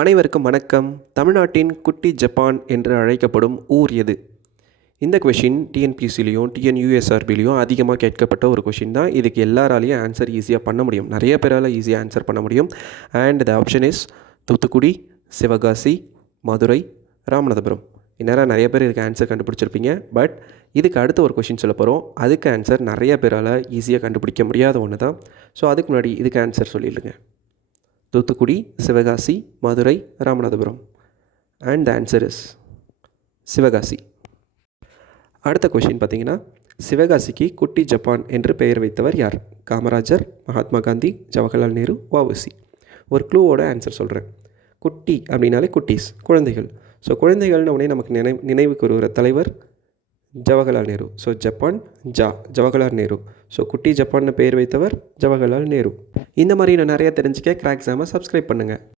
அனைவருக்கும் வணக்கம். தமிழ்நாட்டின் குட்டி ஜப்பான் என்று அழைக்கப்படும் ஊர் எது? இந்த கொஷின் டிஎன்பிசிலையும் டிஎன்யூஎஸ்ஆர்பிலையும் அதிகமாக கேட்கப்பட்ட ஒரு கொஷின் தான். இதுக்கு எல்லாராலையும் ஆன்சர் ஈஸியாக பண்ண முடியும். நிறைய பேரால் ஈஸியாக ஆன்சர் பண்ண முடியும். And the option is Thoothukudi, Sivakasi, Madurai, Ramanathapuram. இந்நேரம் நிறைய பேர் இதுக்கு ஆன்சர் கண்டுபிடிச்சிருப்பீங்க. பட் இதுக்கு அடுத்த ஒரு கொஷின் சொல்ல போகிறோம். அதுக்கு ஆன்சர் நிறைய பேரால் ஈஸியாக கண்டுபிடிக்க முடியாத ஒன்று தான். ஸோ அதுக்கு முன்னாடி இதுக்கு ஆன்சர் சொல்லிடுங்க. Thoothukudi, Sivakasi, Madurai, Ramanathapuram. And the answer is Sivakasi. அடுத்த கொஷின் பார்த்தீங்கன்னா, சிவகாசிக்கு குட்டி ஜப்பான் என்று பெயர் வைத்தவர் யார்? காமராஜர், மகாத்மா காந்தி, ஜவஹர்லால் நேரு, வஉசி. ஒரு க்ளூவோட ஆன்சர் சொல்கிறேன். குட்டி அப்படின்னாலே குட்டீஸ், குழந்தைகள். ஸோ குழந்தைகள்னு உடனே நமக்கு நினைவுக்கு வருகிற தலைவர் Jawaharlal Nehru. So Japan Jawaharlal Nehru. So குட்டி ஜப்பான்னு பெயர் வைத்தவர் ஜவஹர்லால் நேரு. இந்த மாதிரி நான் நிறையா தெரிஞ்சுக்க கிராக் எக்ஸாமை சப்ஸ்கிரைப் பண்ணுங்கள்.